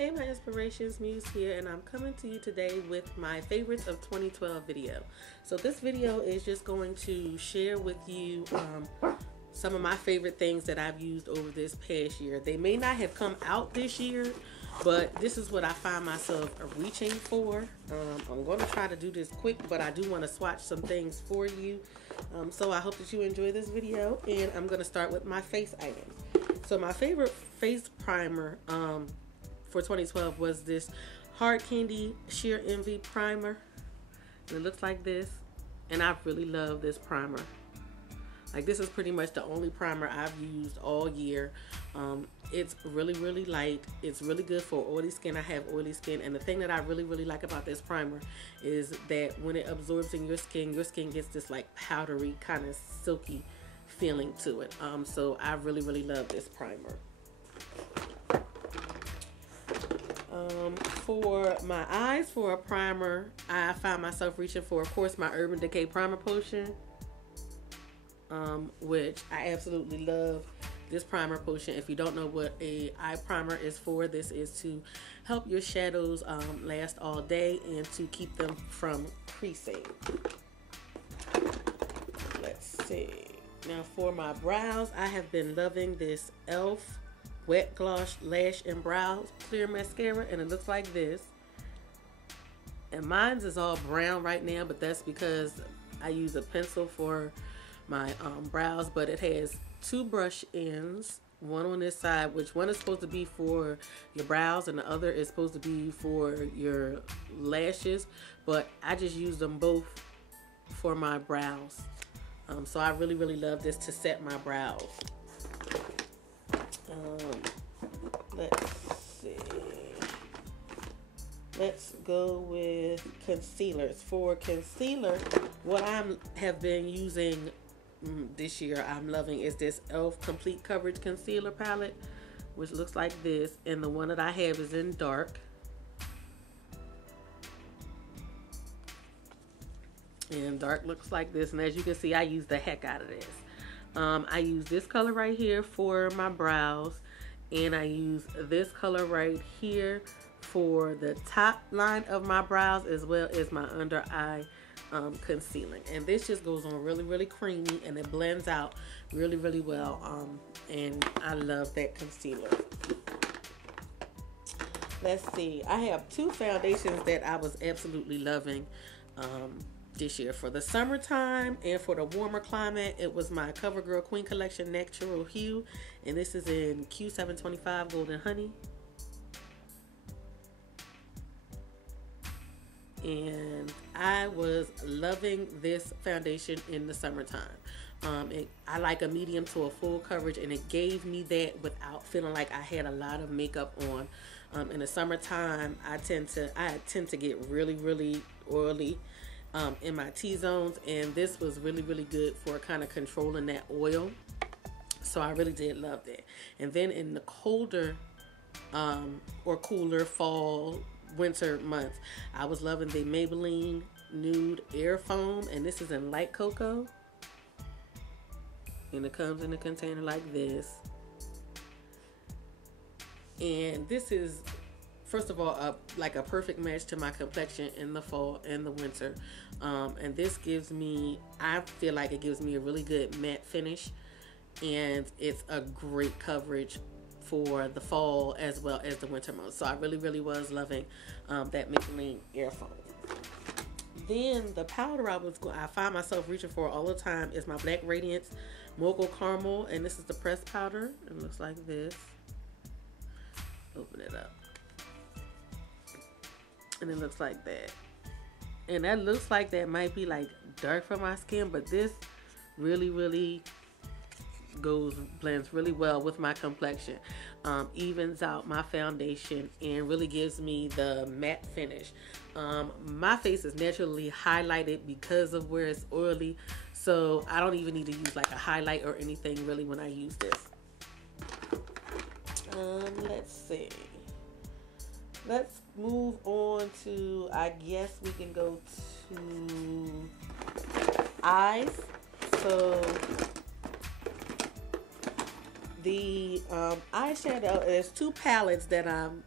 Hey, my PharaohsMuse here, and I'm coming to you today with my favorites of 2012 video. So this video is just going to share with you some of my favorite things that I've used over this past year. They may not have come out this year, but this is what I find myself reaching for. I'm going to try to do this quick, but I do want to swatch some things for you. So I hope that you enjoy this video, and I'm going to start with my face items. So my favorite face primer for 2012 was this Hard Candy Sheer Envy primer, and it looks like this, and I really love this primer. Like, this is pretty much the only primer I've used all year. It's really light. It's really good for oily skin. I have oily skin, and the thing that I really like about this primer is that when it absorbs in your skin gets this like powdery kind of silky feeling to it. So I really love this primer. For my eyes, for a primer, I find myself reaching for, of course, my Urban Decay Primer Potion, which I absolutely love this primer potion. If you don't know what a eye primer is for, this is to help your shadows last all day and to keep them from creasing. Let's see. Now for my brows, I have been loving this e.l.f. Wet Gloss Lash and Brow Clear Mascara, and it looks like this. And mine's is all brown right now, but that's because I use a pencil for my brows. But it has two brush ends, one on this side, which one is supposed to be for your brows and the other is supposed to be for your lashes, but I just use them both for my brows. So I really love this to set my brows. Let's see. Let's go with concealers. For concealer, what I have been using this year, I'm loving, is this e.l.f. Complete Coverage Concealer Palette, which looks like this, and the one that I have is in dark. And dark looks like this, and as you can see, I use the heck out of this. I use this color right here for my brows, and I use this color right here for the top line of my brows, as well as my under eye concealing. And this just goes on really creamy, and it blends out really well, and I love that concealer. Let's see, I have two foundations that I was absolutely loving this year. For the summertime and for the warmer climate, it was my CoverGirl Queen Collection Natural Hue, and this is in Q725 Golden Honey. And I was loving this foundation in the summertime. I like a medium to a full coverage, and it gave me that without feeling like I had a lot of makeup on. In the summertime, I tend to get really oily in my T-zones, and this was really good for kind of controlling that oil. So I really did love that. And then in the colder or cooler fall, winter months, I was loving the Maybelline Nude Air Foam, and this is in light cocoa, and it comes in a container like this. And this is, first of all, like a perfect match to my complexion in the fall and the winter. And this gives me, I feel like it gives me a really good matte finish, and it's a great coverage for the fall as well as the winter months. So I really was loving that Maybelline Air Foam. Then the powder I find myself reaching for all the time is my Black Radiance Mogul Caramel, and this is the pressed powder. It looks like this. Open it up, and it looks like that. And that looks like that might be like dark for my skin, but this really blends really well with my complexion, evens out my foundation, and really gives me the matte finish. My face is naturally highlighted because of where it's oily, so I don't even need to use like a highlight or anything really when I use this. Let's see. Let's move on to, I guess we can go to eyes. So the eyeshadow, there's two palettes that I'm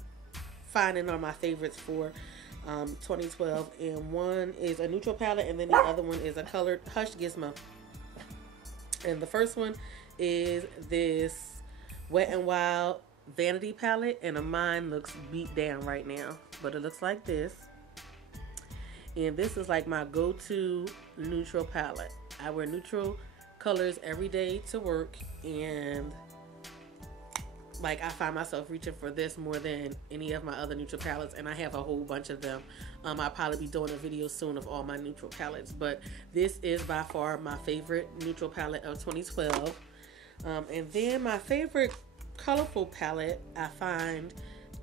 finding are my favorites for 2012, and one is a neutral palette, and then the other one is a colored Hush Gizmo. And the first one is this Wet n Wild Vanity palette, and mine looks beat down right now, but it looks like this. And this is like my go-to neutral palette. I wear neutral colors every day to work, and like I find myself reaching for this more than any of my other neutral palettes, and I have a whole bunch of them. I'll probably be doing a video soon of all my neutral palettes, but this is by far my favorite neutral palette of 2012. And then my favorite colorful palette I find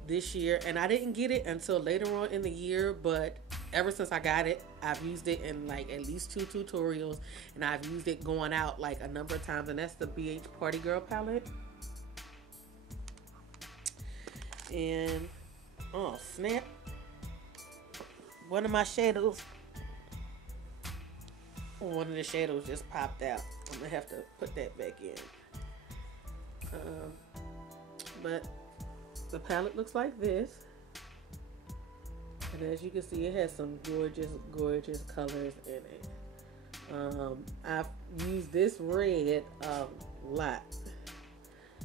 this year, and I didn't get it until later on in the year, but ever since I got it, I've used it in like at least 2 tutorials, and I've used it going out like a number of times, and that's the BH Party Girl palette. And oh snap, one of the shadows just popped out. I'm gonna have to put that back in. But the palette looks like this, and as you can see, it has some gorgeous colors in it. I've used this red a lot,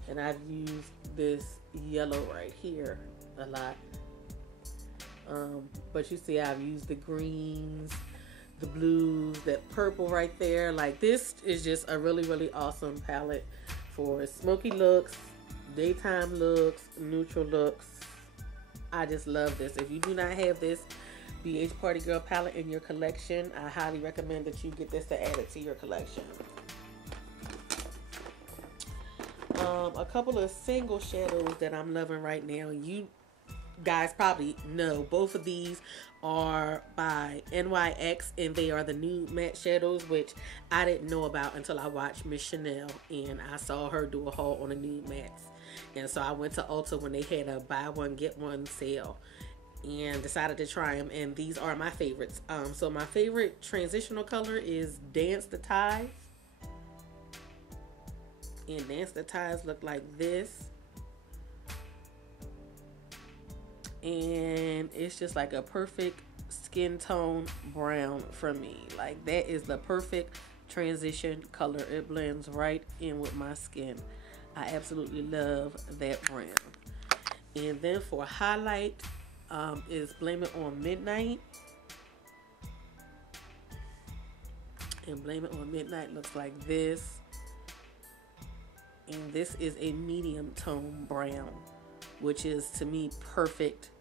and I've used this yellow right here a lot. But you see, I've used the greens, the blues, that purple right there. Like, this is just a really awesome palette for smoky looks, daytime looks, neutral looks. I just love this. If you do not have this BH Party Girl palette in your collection, I highly recommend that you get this to add it to your collection. A couple of single shadows that I'm loving right now. You guys probably know both of these are by NYX, and they are the nude matte shadows, which I didn't know about until I watched Miss Chanel, and I saw her do a haul on the nude mattes. And so I went to Ulta when they had a buy one get one sale and decided to try them, and these are my favorites. So my favorite transitional color is Dance the Ties. And Dance the Ties look like this. And it's just like a perfect skin tone brown for me. Like, that is the perfect transition color. It blends right in with my skin. I absolutely love that brown. And then for highlight is Blame It on Midnight. And Blame It on Midnight looks like this. And this is a medium tone brown, which is to me perfect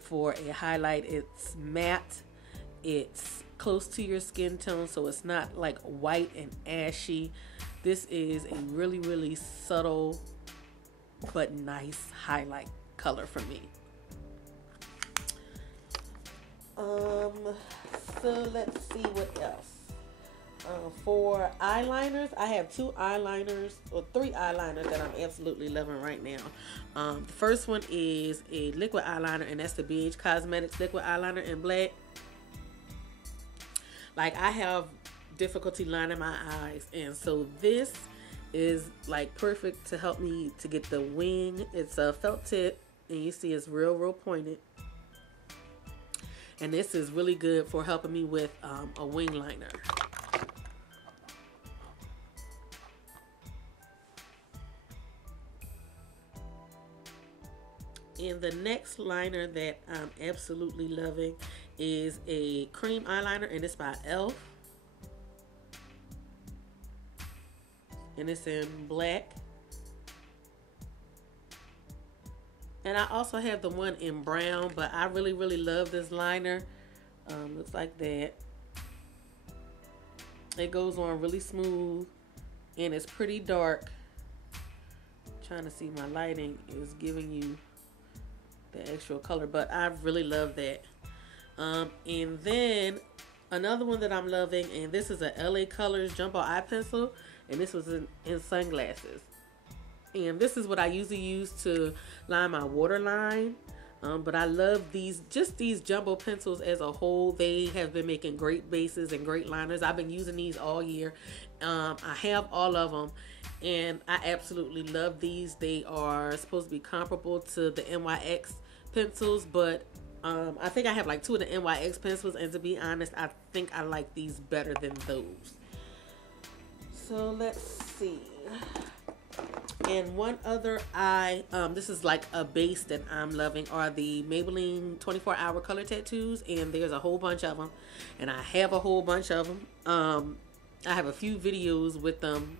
for a highlight. It's matte, it's close to your skin tone, so it's not like white and ashy. This is a really subtle but nice highlight color for me. So let's see what else. For eyeliners, I have 2 eyeliners, or 3 eyeliners that I'm absolutely loving right now. The first one is a liquid eyeliner, and that's the BH Cosmetics liquid eyeliner in black. Like, I have difficulty lining my eyes, and so this is like perfect to help me to get the wing. It's a felt tip, and you see it's real pointed. And this is really good for helping me with a wing liner. And the next liner that I'm absolutely loving is a cream eyeliner, and it's by e.l.f. And it's in black. And I also have the one in brown, but I really love this liner. Looks like that. It goes on really smooth, and it's pretty dark. Trying to see, my lighting is giving you the actual color, but I really love that. And then another one that I'm loving, and this is a LA Colors Jumbo Eye Pencil, and this was in sunglasses. And this is what I usually use to line my waterline. But I love these jumbo pencils as a whole. They have been making great bases and great liners. I've been using these all year. I have all of them, and I absolutely love these. They are supposed to be comparable to the NYX pencils, but I think I have like 2 of the NYX pencils, and to be honest, I think I like these better than those. So let's see. And one other this is like a base that I'm loving, are the Maybelline 24-hour color tattoos, and there's a whole bunch of them, and I have a whole bunch of them. I have a few videos with them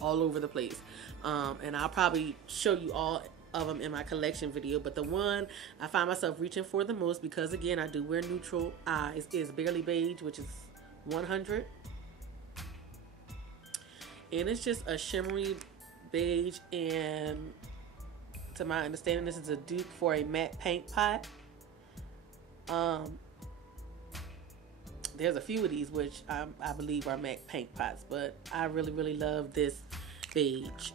all over the place, and I'll probably show you all of them in my collection video, but the one I find myself reaching for the most, because again I do wear neutral eyes, is Barely Beige, which is 100, and it's just a shimmery beige, and to my understanding this is a dupe for a matte paint pot. There's a few of these which I believe are matte paint pots, but I really love this beige.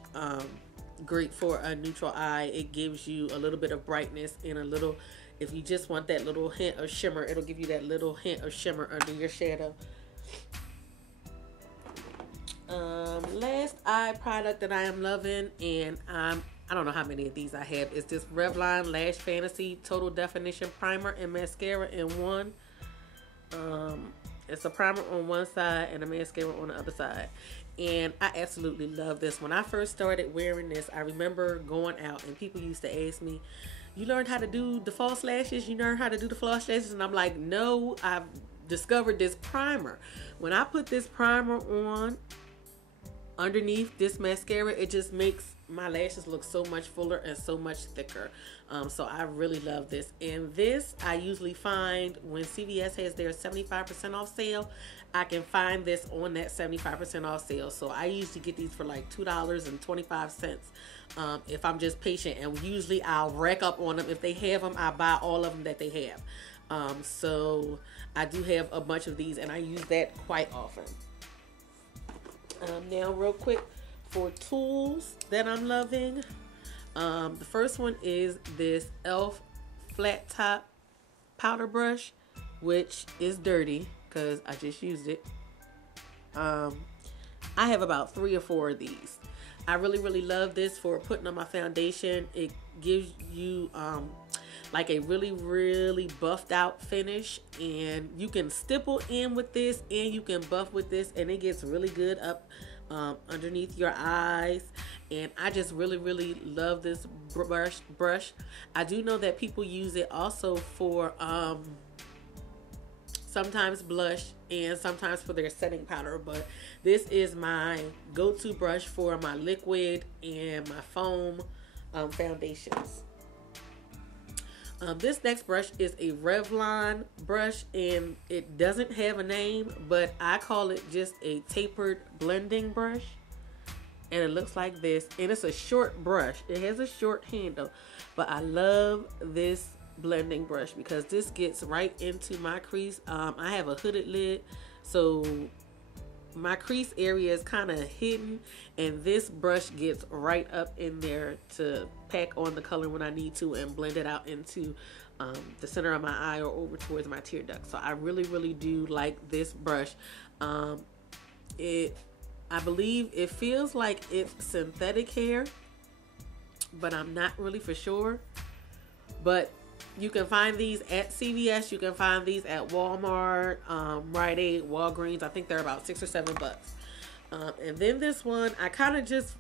Great for a neutral eye. It gives you a little bit of brightness and a little, if you just want that little hint of shimmer, it'll give you that little hint of shimmer under your shadow. Last eye product that I am loving, and I don't know how many of these I have, is this Revlon Lash Fantasy Total Definition Primer and Mascara in one. It's a primer on one side and a mascara on the other side, and I absolutely love this. When I first started wearing this, I remember going out and people used to ask me, you learned how to do the false lashes? You learned how to do the false lashes? And I'm like, no, I've discovered this primer. When I put this primer on underneath this mascara, it just makes my lashes look so much fuller and so much thicker. So I really love this. And this I usually find when CVS has their 75% off sale. I can find this on that 75% off sale. So I usually get these for like $2.25 if I'm just patient. And usually I'll rack up on them. If they have them, I buy all of them that they have. So I do have a bunch of these, and I use that quite often. Now real quick, for tools that I'm loving, the first one is this e.l.f. flat top powder brush, which is dirty because I just used it. I have about 3 or 4 of these. I really love this for putting on my foundation. It gives you like a really buffed out finish, and you can stipple in with this and you can buff with this, and it gets really good up underneath your eyes. And I just really love this brush. I do know that people use it also for sometimes blush and sometimes for their setting powder, but this is my go-to brush for my liquid and my foam foundations. This next brush is a Revlon brush, and it doesn't have a name, but I call it just a tapered blending brush. And it looks like this, and it's a short brush. It has a short handle, but I love this blending brush because this gets right into my crease. I have a hooded lid, so my crease area is kind of hidden, and this brush gets right up in there to pack on the color when I need to and blend it out into the center of my eye or over towards my tear duct. So I really do like this brush. I believe it feels like it's synthetic hair, but I'm not really for sure. But you can find these at CVS. You can find these at Walmart, Rite Aid, Walgreens. I think they're about $6 or $7. And then this one, I kind of just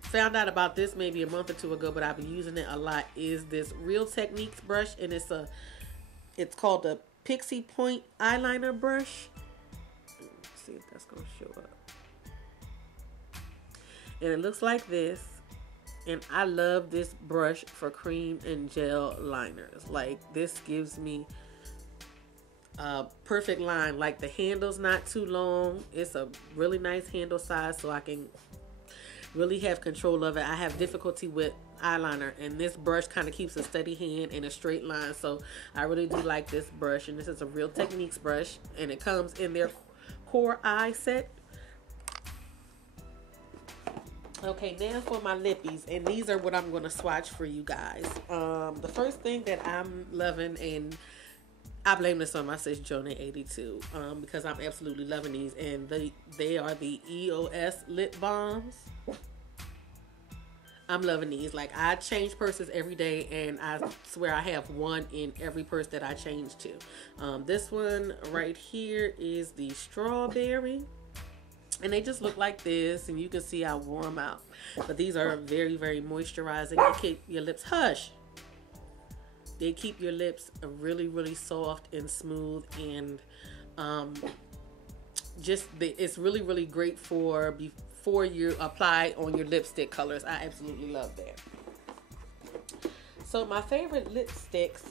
found out about this maybe a month or 2 ago, but I've been using it a lot, is this Real Techniques brush, and it's called the Pixie Point eyeliner brush. Let's see if that's gonna show up. And it looks like this. And I love this brush for cream and gel liners. Like, this gives me a perfect line. Like, the handle's not too long. It's a really nice handle size, so I can really have control of it. I have difficulty with eyeliner, and this brush kind of keeps a steady hand and a straight line. So I really do like this brush. And this is a Real Techniques brush, and it comes in their Core Eye set. Okay, now for my lippies, and these are what I'm going to swatch for you guys. The first thing that I'm loving, and I blame this on my sis Jonah82, because I'm absolutely loving these, and they are the EOS lip balms. I'm loving these. Like, I change purses every day, and I swear I have one in every purse that I change to. This one right here is the strawberry, and they just look like this, and you can see I wore them out. But these are very, very moisturizing. They keep your lips, hush. They keep your lips really, really soft and smooth, and it's really, really great for before you apply on your lipstick colors. I absolutely love that. So my favorite lipsticks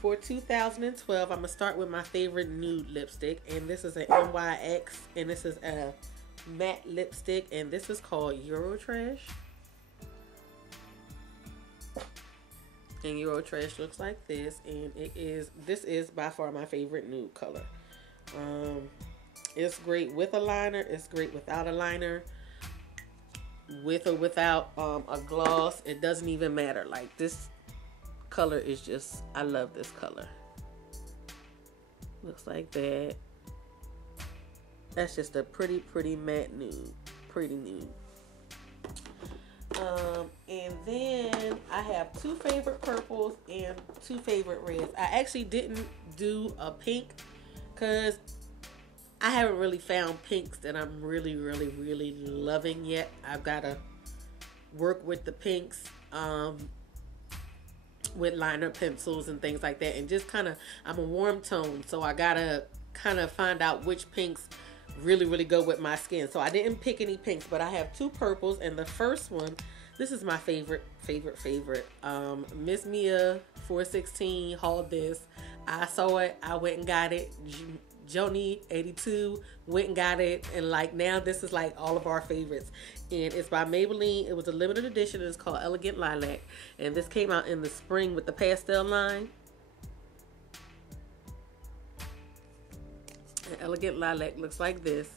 for 2012, I'm gonna start with my favorite nude lipstick, and this is an NYX, and this is a matte lipstick, and this is called Eurotrash. And Eurotrash looks like this, and this is by far my favorite nude color. It's great with a liner, it's great without a liner, with or without a gloss. It doesn't even matter. Like, this color is just, I love this color. Looks like that. That's just a pretty, pretty matte nude. Pretty nude. And then I have two favorite purples and two favorite reds. I actually didn't do a pink because I haven't really found pinks that I'm really, really, really loving yet. I've got to work with the pinks with liner pencils and things like that, and just kind of, I'm a warm tone, so I gotta kind of find out which pinks really, really go with my skin. So I didn't pick any pinks, but I have two purples, and the first one, this is my favorite. Miss Mia 416 hauled this. I saw it, I went and got it. Joni 82 went and got it, and like now this is like all of our favorites, and it's by Maybelline. It was a limited edition, and it's called Elegant Lilac, and this came out in the spring with the pastel line. And Elegant Lilac looks like this,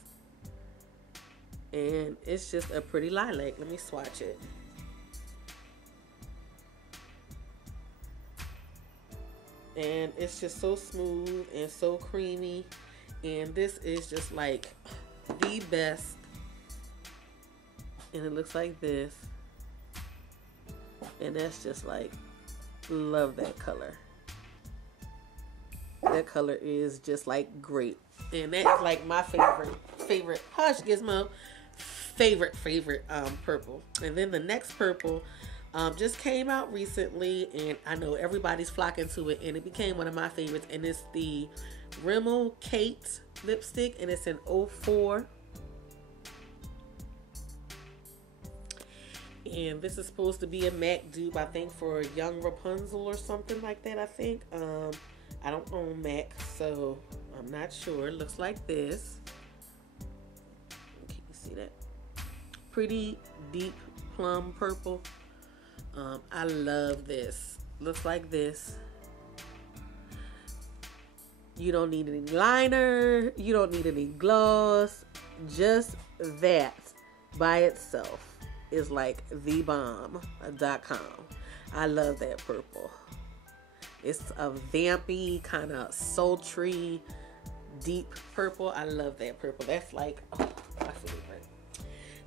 and it's just a pretty lilac. Let me swatch it. And it's just so smooth and so creamy, and this is just like the best. And it looks like this, and that's just like, love that color. That color is just like great, and that's like my favorite hush Gizmo favorite purple. And then the next purple just came out recently, and I know everybody's flocking to it, and it became one of my favorites, and it's the Rimmel Kate lipstick, and it's in 04. And this is supposed to be a MAC dupe, I think, for Young Rapunzel or something like that, I think. I don't own MAC, so I'm not sure. It looks like this. Can you see that? Pretty deep plum purple. I love this. Looks like this. You don't need any liner. You don't need any gloss. Just that by itself is like thebomb.com. I love that purple. It's a vampy, kind of sultry, deep purple. I love that purple. That's like my favorite.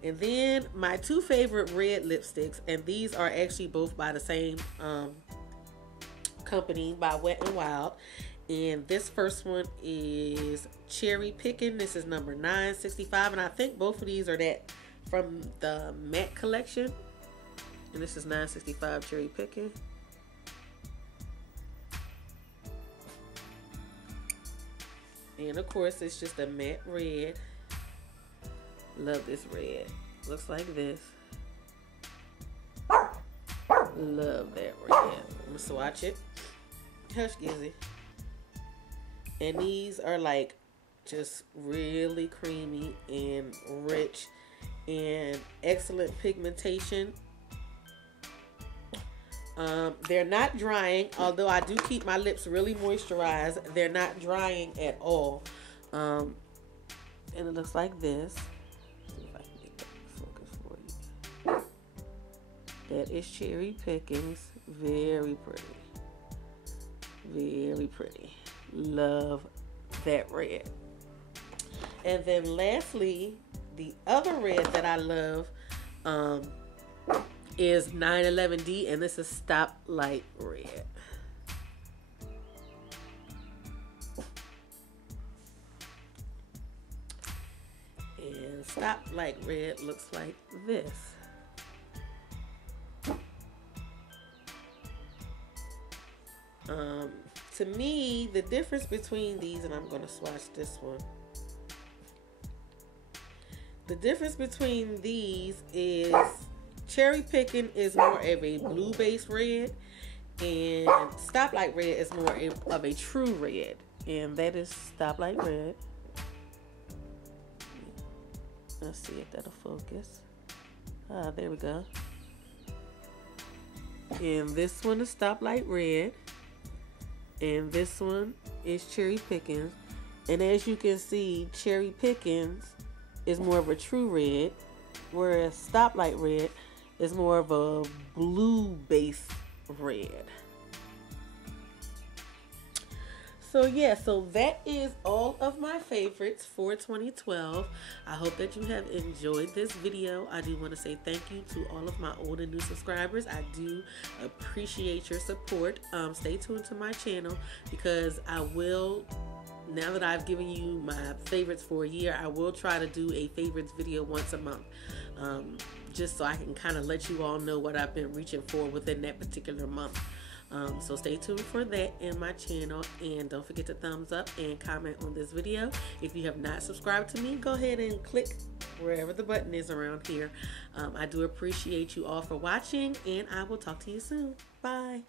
And then my two favorite red lipsticks, and these are actually both by the same company, by Wet n Wild. And this first one is Cherry Pickin'. This is number 965, and I think both of these are that from the matte collection. And this is 965 Cherry Pickin'. And of course, it's just a matte red. Love this red. Looks like this. Love that red. I'm gonna swatch it. Hush, Gizzy. And these are like just really creamy and rich and excellent pigmentation. They're not drying, although I do keep my lips really moisturized. They're not drying at all. And it looks like this. That is Cherry Pickings. Very pretty. Very pretty. Love that red. And then lastly, the other red that I love is 911D, and this is Stoplight Red. And Stoplight Red looks like this. To me, the difference between these, and I'm going to swatch this one. The difference between these is Cherry Picking is more of a blue-based red, and Stoplight Red is more of a true red. And that is Stoplight Red. Let's see if that'll focus. Ah, there we go. And this one is Stoplight Red. And this one is Cherry Pickings. And as you can see, Cherry Pickings is more of a true red, whereas Stoplight Red is more of a blue-based red. So yeah, so that is all of my favorites for 2012. I hope that you have enjoyed this video. I do want to say thank you to all of my old and new subscribers. I do appreciate your support. Stay tuned to my channel, because I will, now that I've given you my favorites for a year, I will try to do a favorites video once a month. Just so I can kind of let you all know what I've been reaching for within that particular month. So stay tuned for that in my channel, and don't forget to thumbs up and comment on this video. If you have not subscribed to me, go ahead and click wherever the button is around here. I do appreciate you all for watching, and I will talk to you soon. Bye.